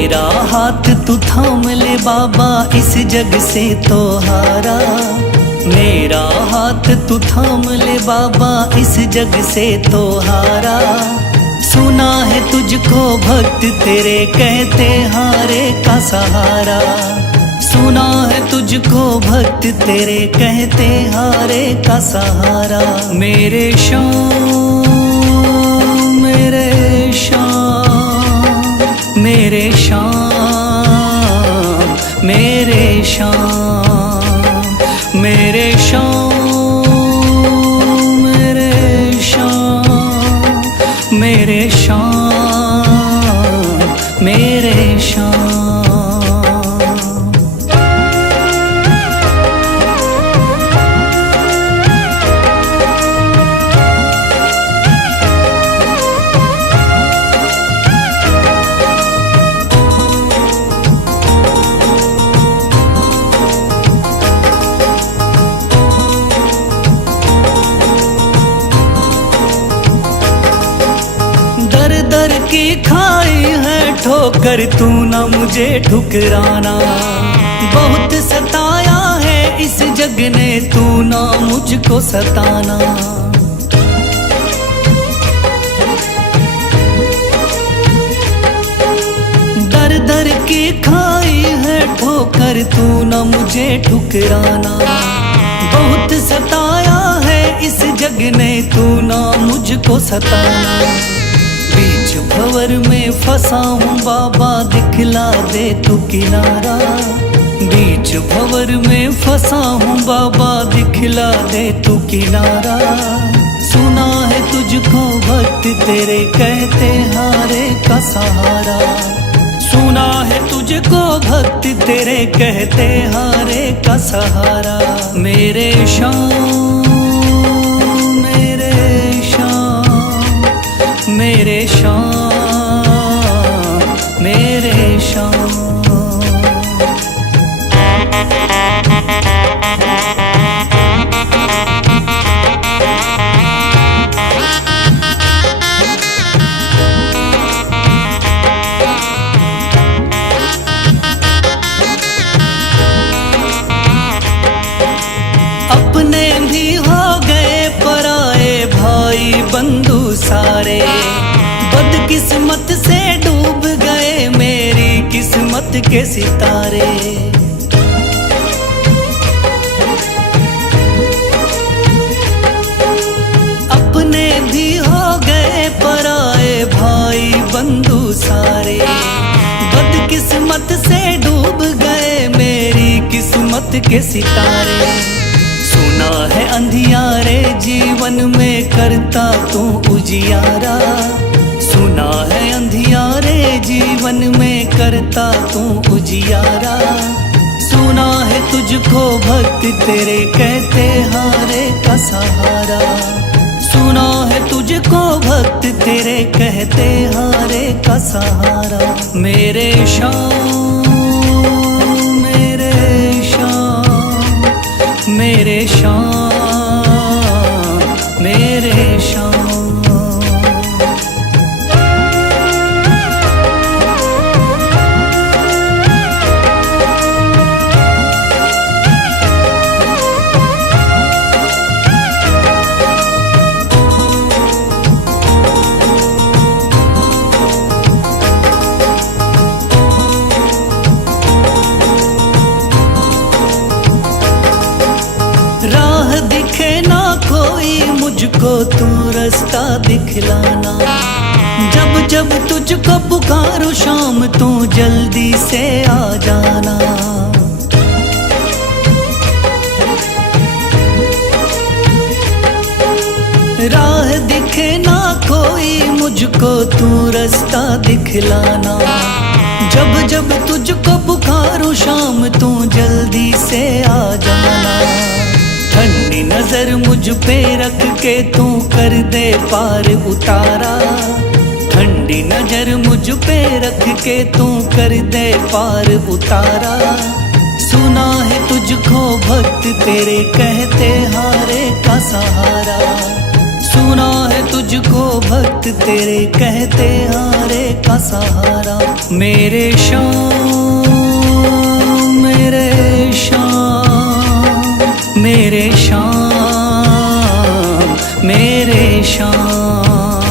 मेरा हाथ तू थाम ले बाबा, इस जग से तो हारा। मेरा हाथ तू थाम ले बाबा, इस जग से तो हारा। सुना है तुझको भक्त तेरे कहते हारे का सहारा। सुना है तुझको भक्त तेरे कहते हारे का सहारा। मेरे श्याम मेरे श्याम मेरे श्याम मेरे श्याम मेरे श्याम मेरे श्याम मेरे श्याम मेरे श्याम। दर की खाई है ठोकर, तू ना मुझे ठुकराना। बहुत सताया है इस जग ने, तू ना मुझको सताना। दर दर की खाई है ठोकर, तू ना मुझे ठुकराना। बहुत सताया है इस जग ने, तू ना मुझको सताना। बीच भंवर में फंसा हूँ बाबा, दिखला दे तू किनारा। बीच भंवर में फंसा हूँ बाबा, दिखला दे तू किनारा। सुना है तुझको भक्त तेरे कहते हारे का सहारा। सुना है तुझको भक्त तेरे कहते हारे का सहारा। मेरे श्याम मेरे श्याम मेरे श्याम मेरे श्याम। अपने भी हो गए पराए भाई बंधु सारे। बदकिस्मत से डूब गए मेरी किस्मत के सितारे। अपने भी हो गए पराए भाई बंधु सारे। बदकिस्मत से डूब गए मेरी किस्मत के सितारे। सुना है अंधियारे जीवन में करता तू उजियारा। सुना है अंधियारे जीवन में करता तू उजियारा। सुना है तुझको भक्त तेरे कहते हारे का सहारा। सुना है तुझको भक्त तेरे कहते हारे का सहारा। मेरे श्याम मेरे श्याम मेरे श्याम मेरे श्याम। राह दिखे ना कोई मुझको, तू रास्ता दिखलाना। जब जब तुझको पुकारूं शाम, तू जल्दी से आ जाना। राह दिखे ना कोई मुझको, तू रास्ता दिखलाना। जब जब तुझको पुकारूं शाम, तू जल्दी से आ जाना। ठंडी नजर मुझ पे रख के तू कर दे पार उतारा। ठंडी नजर मुझ पे रख के तू कर दे पार उतारा। सुना है तुझको भक्त तेरे कहते हारे का सहारा। चुना है तुझको भक्त तेरे, कहते हारे का सहारा। मेरे श्याम मेरे श्याम मेरे श्याम मेरे श्याम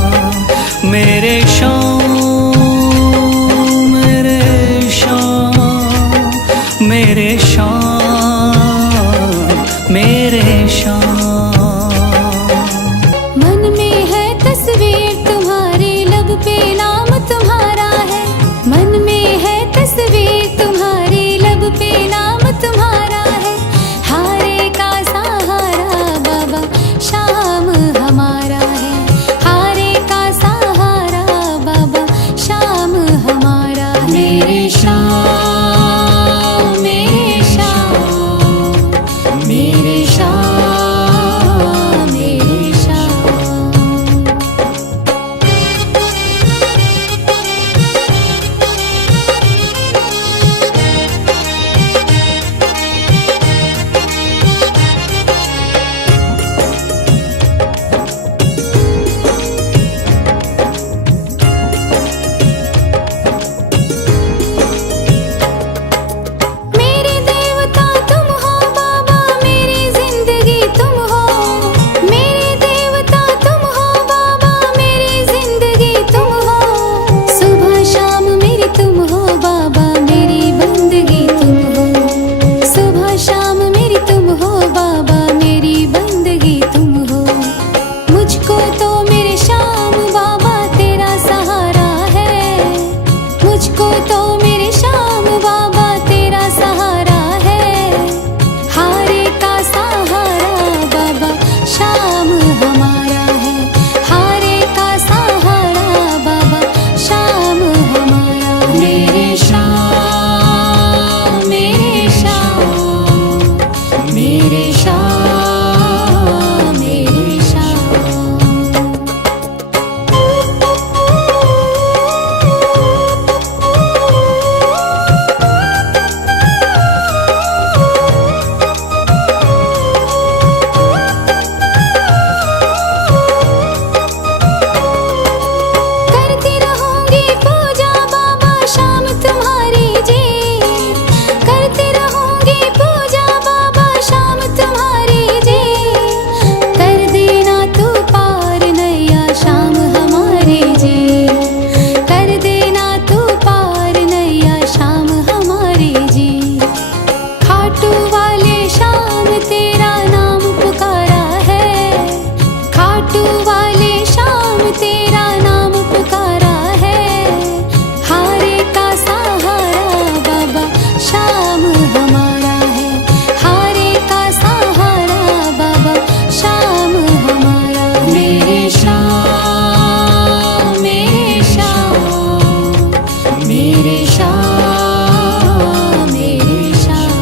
मेरे श्याम मेरे श्याम मेरे श्याम मेरे श्याम। मन में है तस्वीर तुम्हारी, लब पे नाम तुम्हारा है। मन में है तस्वीर तुम्हारी, लब पे नाम तुम्हारा है। हारे का सहारा बाबा शाम हमारा है। हारे का सहारा बाबा शाम हमारा है। मेरे श्याम मेरे श्याम मेरे श्याम मेरे श्याम। मेरे देवता तुम हो बाबा, मेरी जिंदगी तुम हो। मेरे देवता तुम हो बाबा, मेरी जिंदगी तुम हो। सुबह शाम मेरी तुम हो बाबा, मेरी बंदगी तुम हो। सुबह शाम मेरी तुम हो बाबा, मेरी बंदगी तुम हो। मुझको तो मेरे श्याम बाबा तेरा सहारा है। मुझको तो मेरे श्याम बाबा तेरा सहारा है। हारे का सहारा बाबा शाम हमारा है। हारे का सहारा बाबा शाम हमारा है। मेरे श्याम मेरे श्याम मेरे श्याम मेरे श्याम। करती रहूंगी पूजा बाबा शाम तुम्हारी जी। करती रहूंगी पूजा बाबा शाम तुम्हारी जी। कर देना तू पार नैया शाम हमारे जी। कर देना तू पार नैया शाम हमारे जी। खाटू वाले शाम तेरा नाम पुकारा है। खाटू वाले शाम तेरा नाम पुकारा है। हारे का सहारा बाबा शाम हमारा है। हारे का सहारा बाबा शाम हमारा है। मेरे श्याम मेरे श्याम मेरे श्याम मेरे श्याम।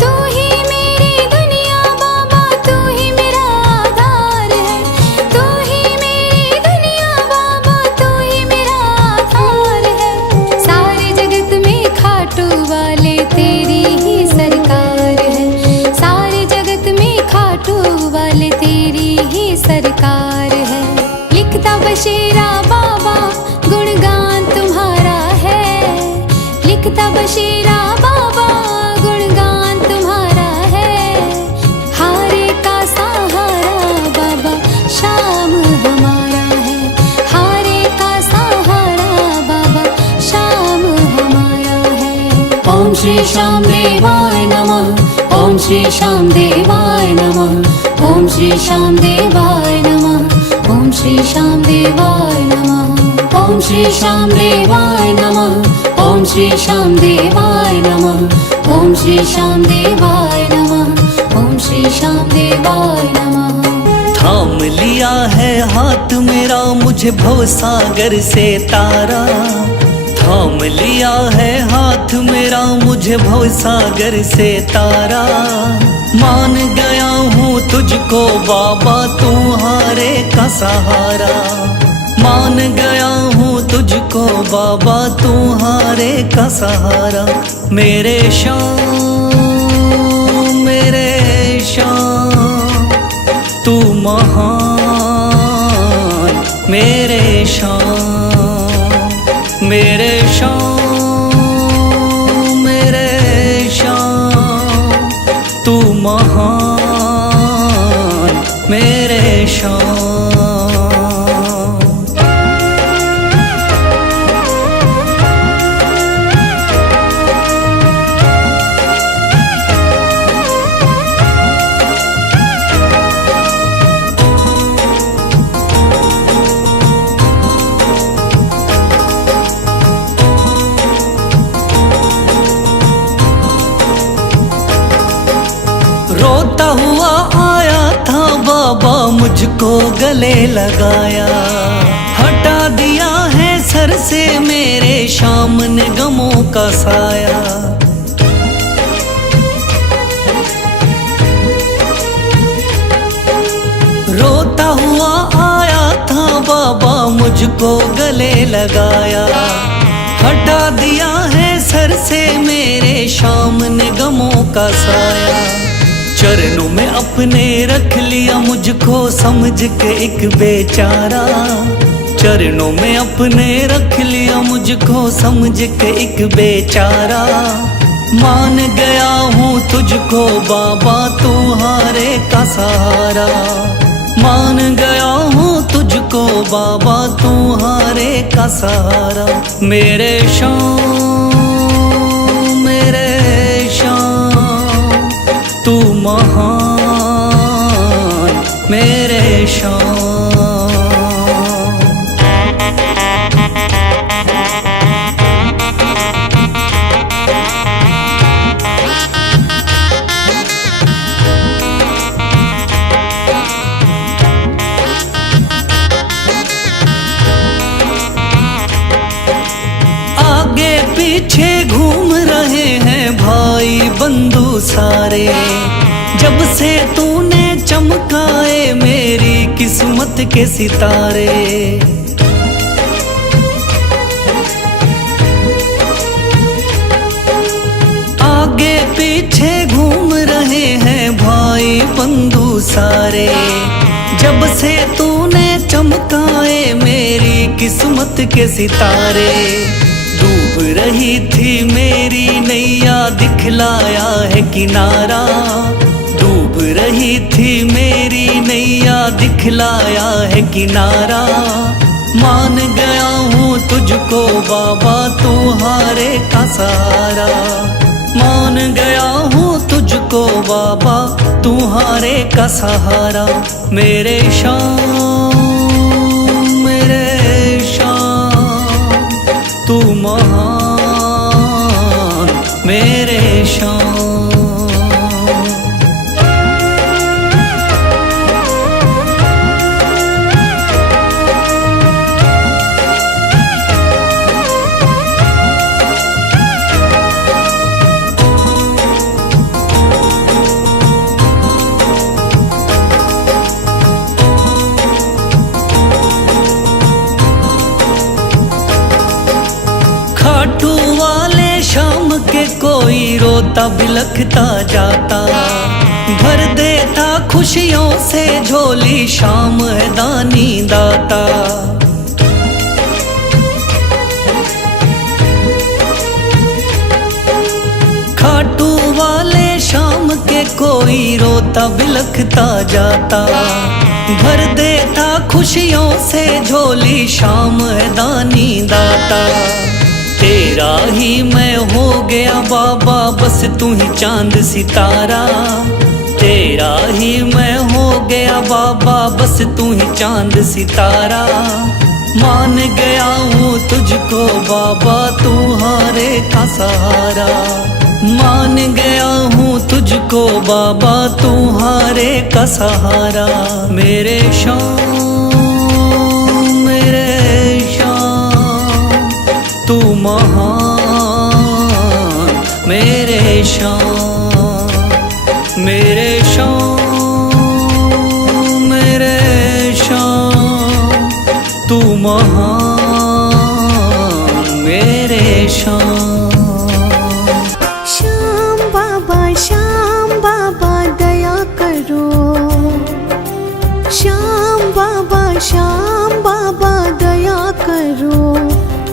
तू ही मेरी दुनिया बाबा, तू ही मेरा आधार है। तू ही मेरी दुनिया बाबा, तू ही मेरा आधार है। सारे जगत में खाटू वाले तेरी ही सरकार है। सारे जगत में खाटू वाले तेरी ही सरकार है। लिखता बशीरा बाबा गुणगान तुम्हारा है। लिखता बशीरा बाबा गुणगान तुम्हारा है। हारे का सहारा बाबा शाम हमारा है। हारे का सहारा बाबा शाम हमारा है। ओम श्री श्याम देवाय नमः। ओम श्री श्याम देवाय नमः। ओम श्री श्याम देवाय नमः। ओम श्री श्याम देवाय नमः। ओम श्री श्याम देवाय नमः। ओम श्री श्याम देवाय नमः। ओम श्री श्याम देवाय नमः। ओम श्री श्याम देवाय नमः। थाम लिया है हाथ मेरा मुझे भवसागर से तारा। थाम लिया है हाथ मेरा मुझे भवसागर से तारा। मान गया हूँ तुझको बाबा तुम्हारे का सहारा। मान गया हूँ तुझको बाबा तुम्हारे का सहारा। मेरे शाम मेरे शाम तू महान। मेरे शाम मेरे शाम मेरे शाम तू महान। मेरे शाम रोता हुआ आया था बाबा मुझको गले लगाया। हटा दिया है सर से मेरे शाम ने गमों का साया। रोता हुआ आया था बाबा मुझको गले लगाया। हटा दिया है सर से मेरे शाम ने गमों का साया। चरणों में अपने रख लिया मुझको समझ के एक बेचारा। चरणों में अपने रख लिया मुझको समझ के एक बेचारा। मान गया हूँ तुझको बाबा तुम्हारे का सहारा। मान गया हूँ तुझको बाबा तुम्हारे का सहारा। मेरे शाम मेरे शाम तू महान। मेरे शाम आगे पीछे घूम रहे हैं भाई बंधु सारे। जब से तूने चमकाए मेरी किस्मत के सितारे। आगे पीछे घूम रहे हैं भाई बंधु सारे। जब से तूने चमकाए मेरी किस्मत के सितारे। डूब रही थी मेरी नैया दिखलाया है किनारा। डूब रही थी मेरी नैया दिखलाया है किनारा। मान गया हूँ तुझको बाबा तुम्हारे का सहारा। मान गया हूँ तुझको बाबा तुम्हारे का सहारा। मेरे शाम मेरे शाम तू महान। मेरे शाम खाटू वाले शाम के कोई रोता बिलखता जाता। भर देता खुशियों से झोली शाम है दानी दाता। खाटू वाले शाम के कोई रोता बिलखता जाता। भर देता खुशियों से झोली शाम है दानी दाता। तेरा ही मैं हो गया बाबा बस तू ही चांद सितारा। तेरा ही मैं हो गया बाबा बस तू ही चांद सितारा। मान गया हूँ तुझको बाबा तुम्हारे का सहारा। मान गया हूँ तुझको बाबा तुम्हारे का सहारा। मेरे शाम मेरे शाम तू महान मेरे शान, मेरे शान, मेरे शान, तू महान मेरे शान। श्याम बाबा दया करो। श्याम बाबा दया करो।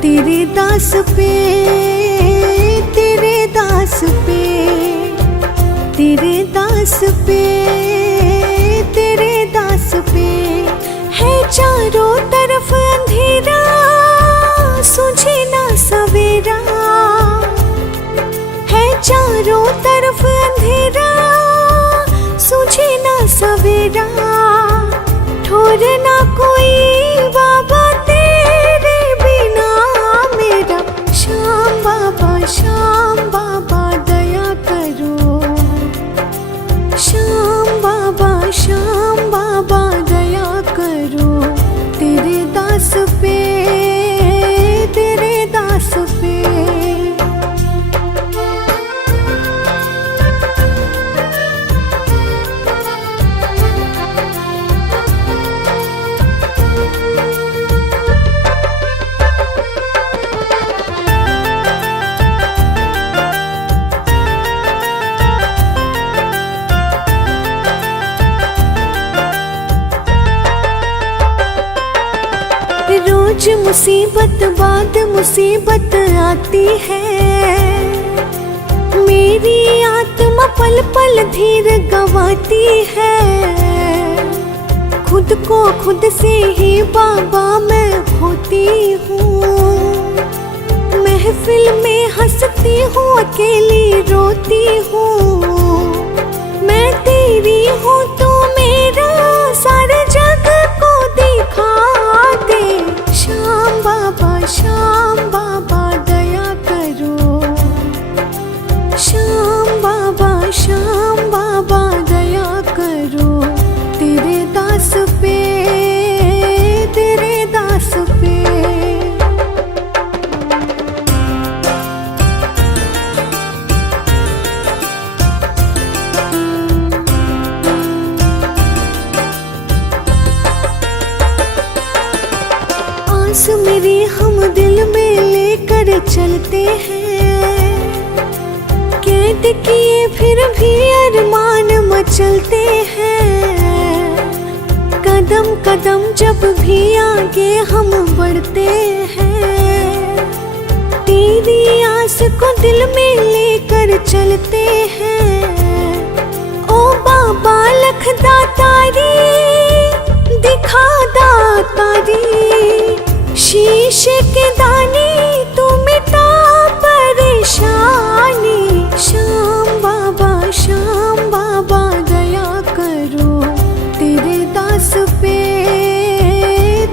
तेरे दास पे, तेरे दास पे, तेरे दास पे, तेरे दास पे है चारों तरफ अंधेरा, सूझे ना सवेरा। है चारों तरफ अंधेरा, सूझे ना सवेरा। ठोर ना कोई बाबा तेरे बिना मेरा। श्याम बाबा दया करो। श्याम बाबा दया करो। तेरे दास पे, तेरे दास पे। रोज मुसीबत बाद मुसीबत आती है। मेरी आत्मा पल पल धीर गंवाती है। खुद को खुद से ही बाबा मैं खोती हूँ। महफिल में हंसती हूँ, अकेली रोती हूँ। मैं तेरी हूँ तो मेरा सारे जग को दिखा दे। श्याम बाबा दया करो। श्याम बाबा दया करो। तेरे दास पे, तेरे दास पे। आस मेरी हम दिल में लेकर चलते हैं। कैद किए फिर भी अरमान मचलते हैं। कदम कदम जब भी आगे हम बढ़ते हैं। तेरी आस को दिल में लेकर चलते हैं। ओ बाबा लख दातारी, दिखा दातारी। शीश के दाने तू मिटा परेशानी। श्याम बाबा दया करो। तेरे दास पे,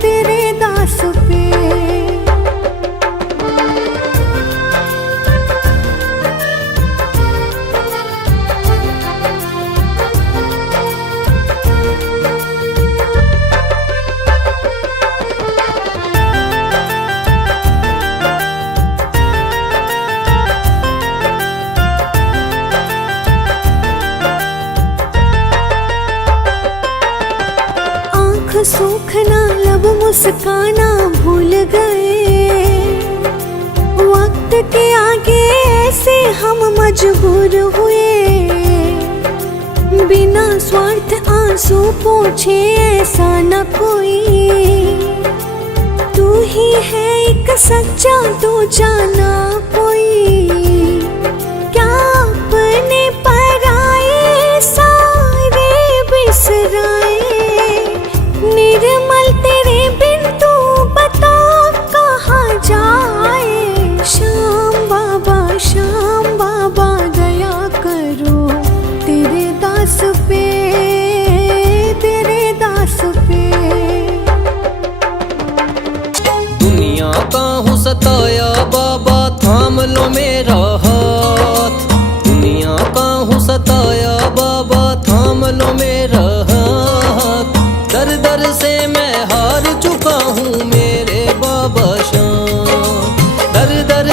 तेरे दास पे। सूखना लब मुस्काना भूल गए। वक्त के आगे ऐसे हम मजबूर हुए। बिना स्वार्थ आंसू पोंछे ऐसा न कोई। तू ही है एक सच्चा, तू जाना कोई। क्या अपने पराए सारे बिसराए। निर्मल तेरे बिन तू बता कहाँ जाए। श्याम बाबा दया करो। तेरे दास पे, तेरे दास पे। दुनिया का हूँ सताया बाबा, थाम लो मेरा हाथ। दुनिया का हूँ सताया बाबा, थाम लो मेरा हाथ। दर दर से मैं हार चुका हूँ मेरे बाबा श्याम। दर दर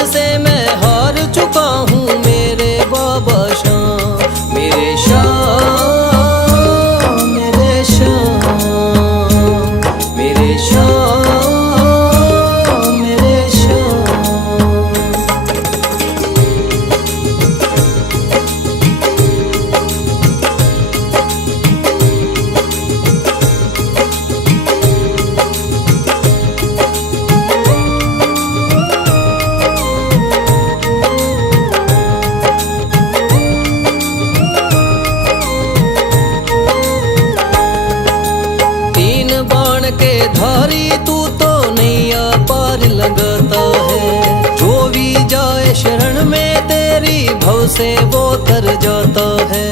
से वो तर जाता है।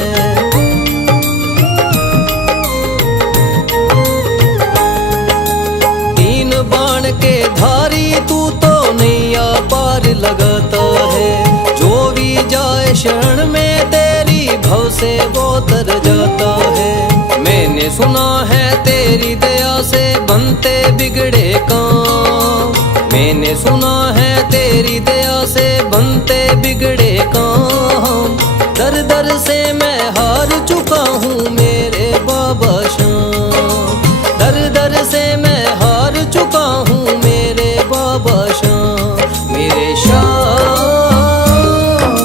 तीन बाण के धारी तू तो नैया पार लगाता है। जो भी जाए शरण में तेरी भव से वो तर जाता है। मैंने सुना है तेरी दया से बनते बिगड़े काम। मैंने सुना है तेरी दया से बनते बिगड़े काम। दर दर से मैं हार चुका हूँ मेरे बाबा श्याम। दर दर से मैं हार चुका हूँ मेरे बाबा श्याम। मेरे श्याम,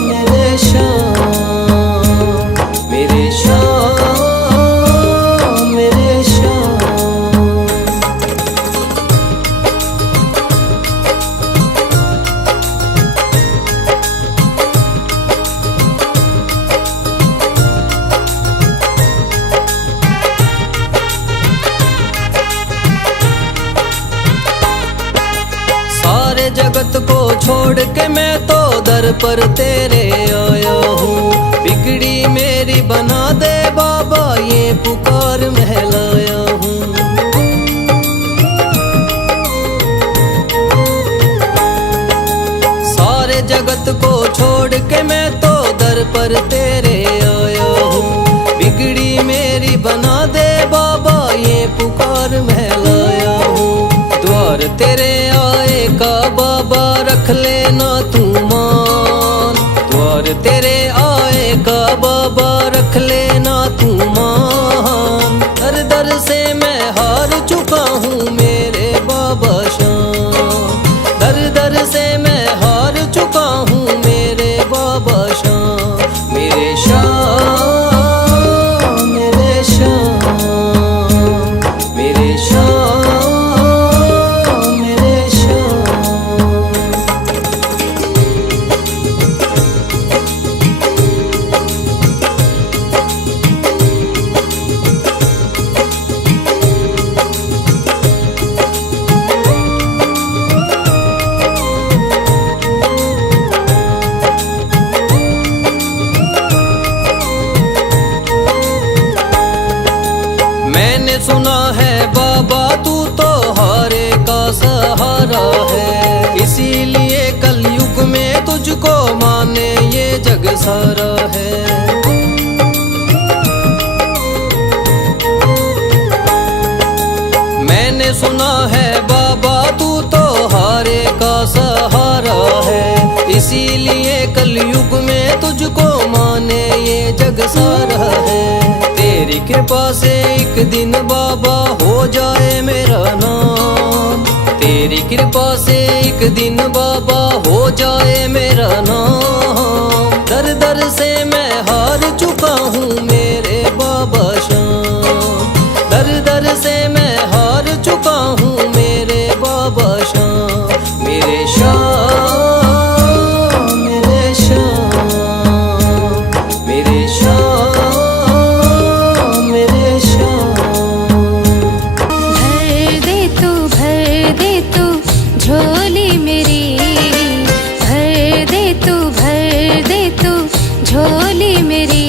मेरे श्याम, मेरे श्याम, मेरे श्याम। सारे जगत को छोड़ के मैं तो दर पर तेरे आया हूँ। बिगड़ी मेरी बना दे बाबा ये पुकार महलाया हूँ। सारे जगत को छोड़ के मैं तो दर पर तेरे आया हूँ। बिगड़ी मेरी बना दे बाबा ये पुकार महलाया हूँ। द्वार तेरे आए का बाबा रख लेना तू मान। द्वार तेरे आए का बाबा रख लेना तू मान। दर दर से मैं हार चुका हूँ मेरे बाबा श्याम। दर दर से मैं हार चुका हूँ मेरे बाबा श्याम। मेरे श्याम, मेरे श्याम, मेरे श्याम, मेरे श्याम। मैंने सुना है बाबा तू तो हारे का सहारा है। इसीलिए कलयुग में तुझको माने ये जग सारा है। मैंने सुना है बाबा तू तो हारे का सहारा है। इसीलिए कलयुग में तुझको माने ये जग सारा है। तेरी कृपा से एक दिन बाबा हो जाए मेरा नाम। तेरी कृपा से एक दिन बाबा हो जाए मेरा नाम। दर दर से मैं हार चुका हूँ मेरे बाबा श्याम। दर दर से मैं हार चुका हूँ मेरे बाबा श्याम। मेरे श्याम, मेरे श्याम, मेरे श्याम, मेरे श्याम। भर दे तू झोली मेरी। भर दे तू झोली मेरी।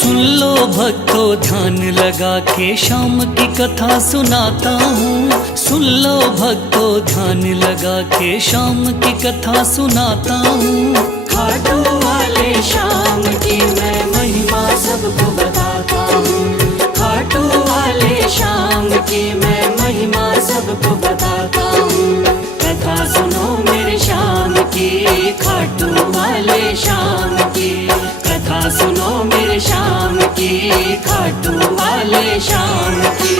सुन लो भक्तों ध्यान लगा के शाम की कथा सुनाता हूँ। सुन लो भक्तों ध्यान लगा के शाम की कथा सुनाता हूँ। खाटू वाले शाम की मैं महिमा सबको बताता हूँ। खाटू वाले शाम की मैं महिमा सबको बताता हूँ। कथा सुनो मेरे शाम की, खाटू वाले शाम की। कथा सुनो मेरे शाम की, खाटू वाले शाम की।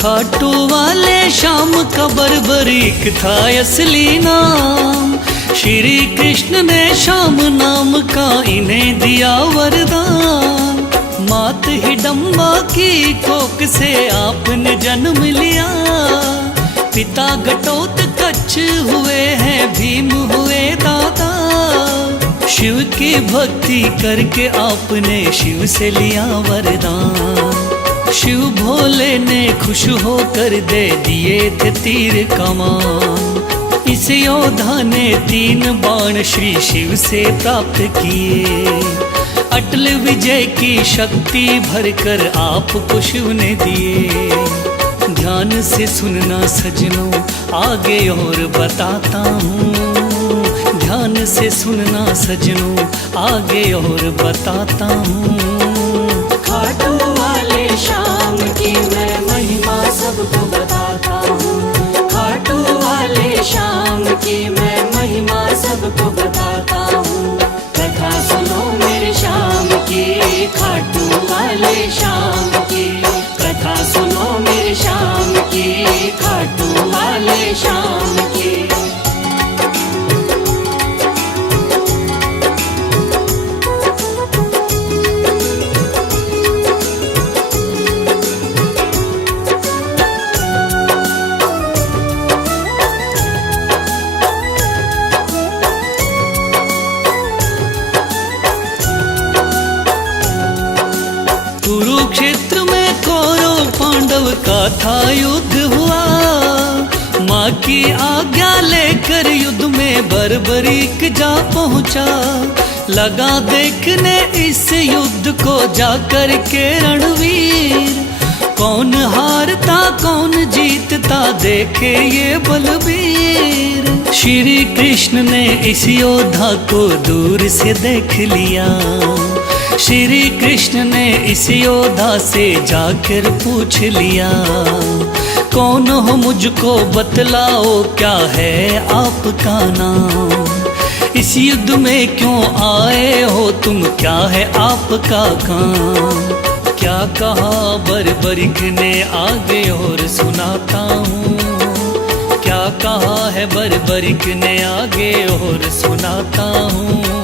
खाटू वाले शाम का बर्बरीक था असली नाम। श्री कृष्ण ने शाम नाम का इन्हें दिया वरदान। मात हिडम्बा की कोख से आपने जन्म लिया। पिता घटोत्कच हुए हैं, भीम हुए दादा। शिव की भक्ति करके आपने शिव से लिया वरदान। शिव भोले ने खुश होकर दे दिए थे तीर कमान। इस योद्धा ने 3 बाण श्री शिव से प्राप्त किए। अटल विजय की शक्ति भरकर आपको शिव ने दिए। ध्यान से सुनना सजनों आगे और बताता हूँ। ध्यान से सुनना सजनों आगे और बताता हूँ। खाटू वाले शाम की मैं महिमा सबको बताता हूँ। खाटू वाले शाम की मैं महिमा सबको बताता हूँ। कथा सुनो मेरे शाम की, खाटू वाले शाम की। कथा सुनो मेरे शाम की, खाटू वाले शाम की। कुरुक्षेत्र में कौरव पांडव का था युद्ध हुआ। माँ की आज्ञा लेकर युद्ध में बर्बरीक जा पहुँचा। लगा देखने इस युद्ध को जाकर के रणवीर। कौन हारता कौन जीतता देखे ये बलबीर। श्री कृष्ण ने इस योद्धा को दूर से देख लिया। श्री कृष्ण ने इस योद्धा से जाकर पूछ लिया। कौन हो मुझको बतलाओ, क्या है आपका नाम। इस युद्ध में क्यों आए हो तुम, क्या है आपका काम। क्या कहा बर्बरीक ने आगे और सुनाता हूँ। क्या कहा है बर्बरीक ने आगे और सुनाता हूँ।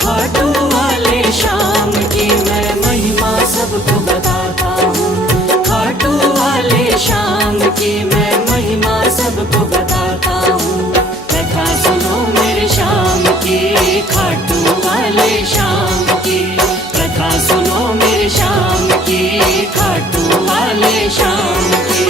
खाटू वाले शाम की मैं महिमा सबको बताता हूँ। खाटू वाले शाम की मैं महिमा सबको बताता हूँ। कथा सुनो मेरे शाम की, खाटू वाले शाम की। कथा सुनो मेरे शाम की, खाटू वाले शाम की।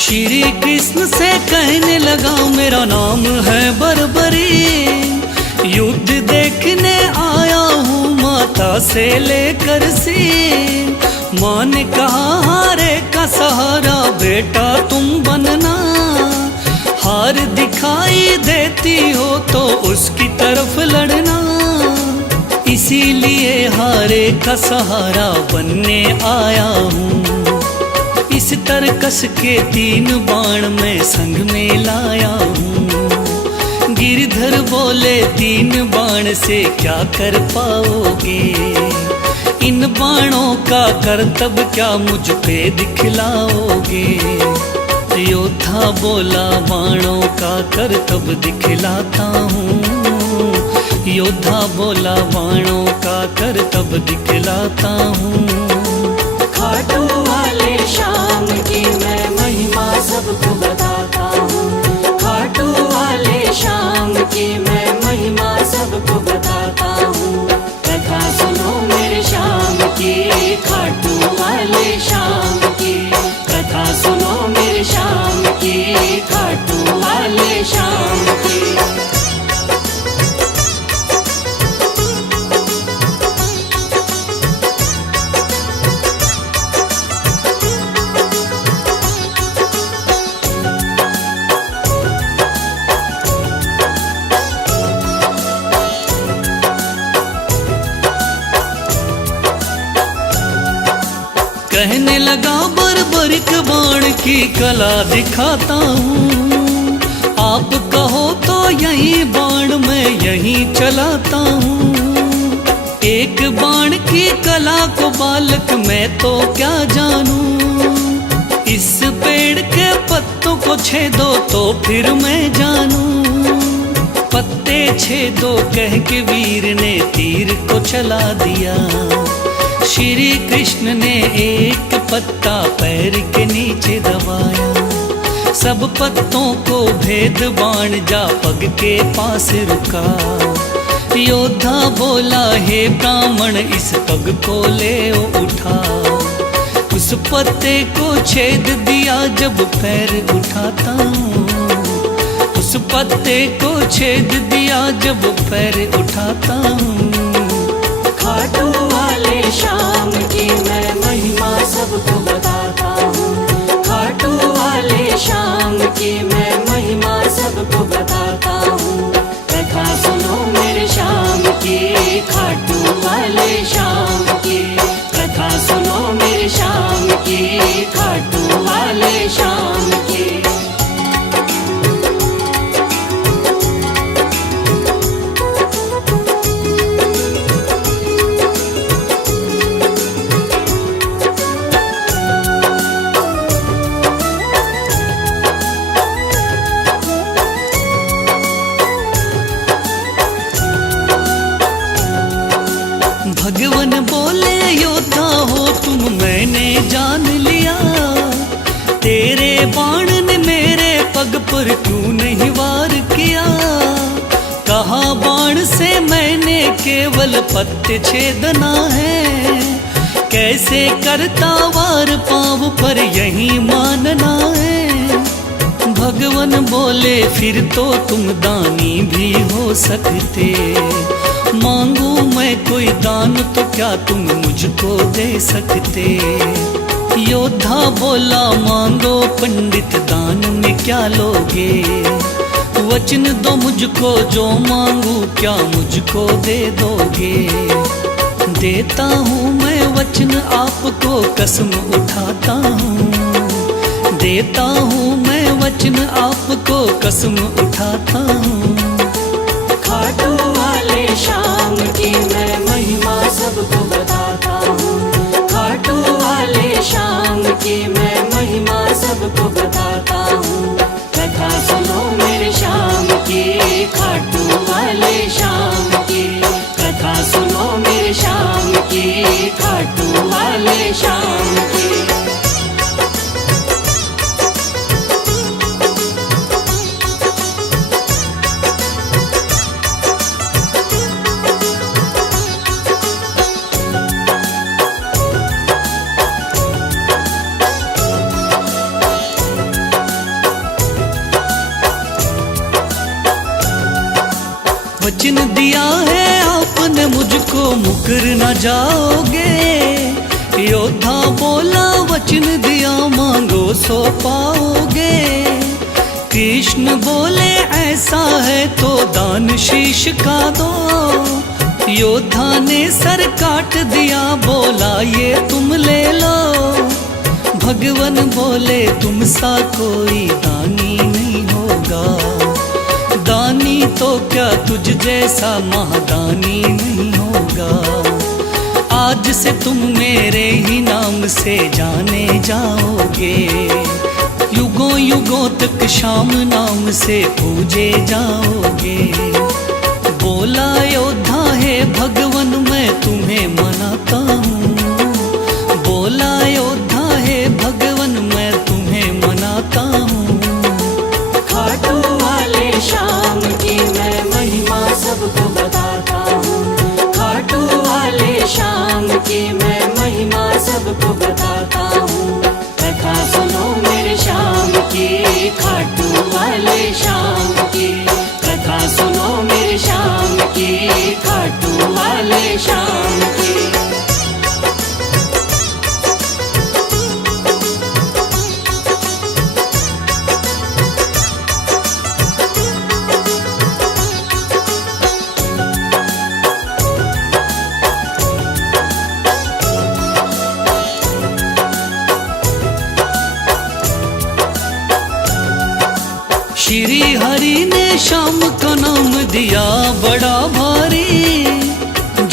श्री कृष्ण से कहने लगा मेरा नाम है बर्बरी। युद्ध देखने आया हूँ माता से लेकर सीन। माँ ने कहा हारे का सहारा बेटा तुम बनना। हार दिखाई देती हो तो उसकी तरफ लड़ना। इसीलिए हारे का सहारा बनने आया हूँ। इस तरकस के 3 बाण में संग में लाया हूँ। गिरधर बोले 3 बाण से क्या कर पाओगे। इन बाणों का करतब क्या मुझ पे दिखलाओगे? योद्धा बोला बाणों का करतब दिखलाता हूँ। योद्धा बोला बाणों का करतब दिखलाता हूँ। खाटू वाले शाम की मैं महिमा सबको बताता हूँ। खाटू वाले शाम की मैं महिमा सबको बताता हूँ। कथा सुनो मेरे शाम की, खाटू वाले शाम की। कथा सुनो मेरे शाम की, खाटू वाले शाम की। कहने लगा बर्बरिक बाण की कला दिखाता हूँ। आप कहो तो यही बाण मैं यहीं चलाता हूँ। एक बाण की कला को बालक मैं तो क्या जानूं। इस पेड़ के पत्तों को छेदो तो फिर मैं जानूं। पत्ते छेदो कह के वीर ने तीर को चला दिया। श्री कृष्ण ने एक पत्ता पैर के नीचे दबाया। सब पत्तों को भेद बाण जा पग के पास रुका। योद्धा बोला हे ब्राह्मण इस पग को ले उठा। उस पत्ते को छेद दिया जब पैर उठाता हूँ। उस पत्ते को छेद दिया जब पैर उठाता हूँ। खाटू वाले शाम की मैं महिमा सबको बताता हूँ। खाटू वाले शाम की मैं महिमा सबको बताता हूँ। कथा सुनो मेरे शाम की, खाटू वाले शाम की। कथा सुनो मेरे शाम की, खाटू वाले शाम की। भगवान बोले योद्धा हो तुम मैंने जान लिया। तेरे बाण ने मेरे पग पर क्यों नहीं वार किया। कहा बाण से मैंने केवल पत्ते छेदना है। कैसे करता वार पाँव पर यही मानना है। भगवान बोले फिर तो तुम दानी भी हो सकते। मांगू मैं कोई दान तो क्या तुम मुझको दे सकते। योद्धा बोला मांगो पंडित दान में क्या लोगे। वचन दो मुझको जो मांगू क्या मुझको दे दोगे। देता हूँ मैं वचन आपको कसम उठाता हूँ। देता हूँ मैं वचन आपको कसम उठाता हूँ। खाटू वाले शाम की मैं महिमा सबको बताता हूँ। खाटू वाले शाम की मैं महिमा सबको बताता हूँ। कथा सुनो मेरे शाम की, खाटू वाले शाम की। कथा सुनो मेरे शाम की, खाटू वाले शाम की। वचन दिया है आपने मुझको मुकर न जाओगे। योद्धा बोला वचन दिया मांगो सो पाओगे। कृष्ण बोले ऐसा है तो दान शीश का दो। योद्धा ने सर काट दिया बोला ये तुम ले लो। भगवान बोले तुम सा कोई दानी नहीं होगा। दानी तो क्या तुझ जैसा महादानी नहीं होगा। आज से तुम मेरे ही नाम से जाने जाओगे, युगों युगों तक श्याम नाम से पूजे जाओगे। बोला योद्धा है भगवन मैं तुम्हें मनाता हूँ, बोला योद्धा है भगवन मैं तुम्हें मनाता हूँ। खाटू वाले श्याम की मैं महिमा सबको बताता हूँ, खाटू वाले श्याम की मैं महिमा सबको बताता हूँ। कथा सुनो मेरे श्याम की, खाटू वाले श्याम की, कथा सुनो मेरे श्याम की, खाटू वाले श्याम की। श्री हरि ने श्याम का नाम दिया बड़ा भारी,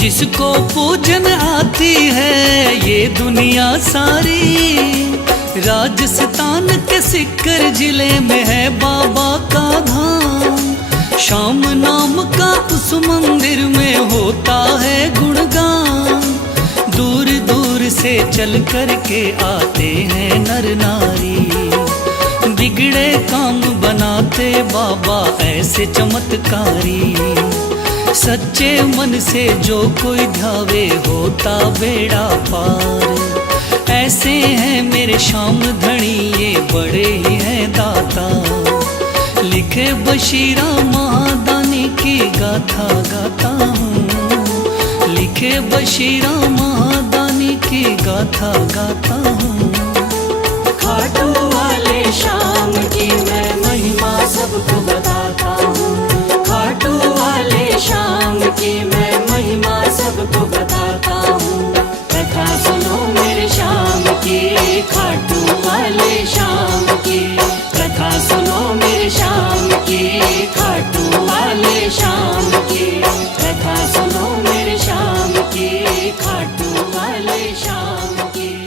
जिसको पूजन आती है ये दुनिया सारी। राजस्थान के सिक्कर जिले में है बाबा का धाम, श्याम नाम का उस मंदिर में होता है गुणगान। दूर दूर से चल कर के आते हैं नर नारी, बिगड़े काम बनाते बाबा ऐसे चमत्कारी। सच्चे मन से जो कोई ध्यावे होता बेड़ा पार। ऐसे हैं मेरे श्याम धनी ये बड़े ही हैं दाता, लिखे बशीरा महादानी की गाथा गाता हूँ, लिखे बशीरा महादानी की गाथा गाता हूँ। खाटू वाले श्याम की मैं महिमा सबको बता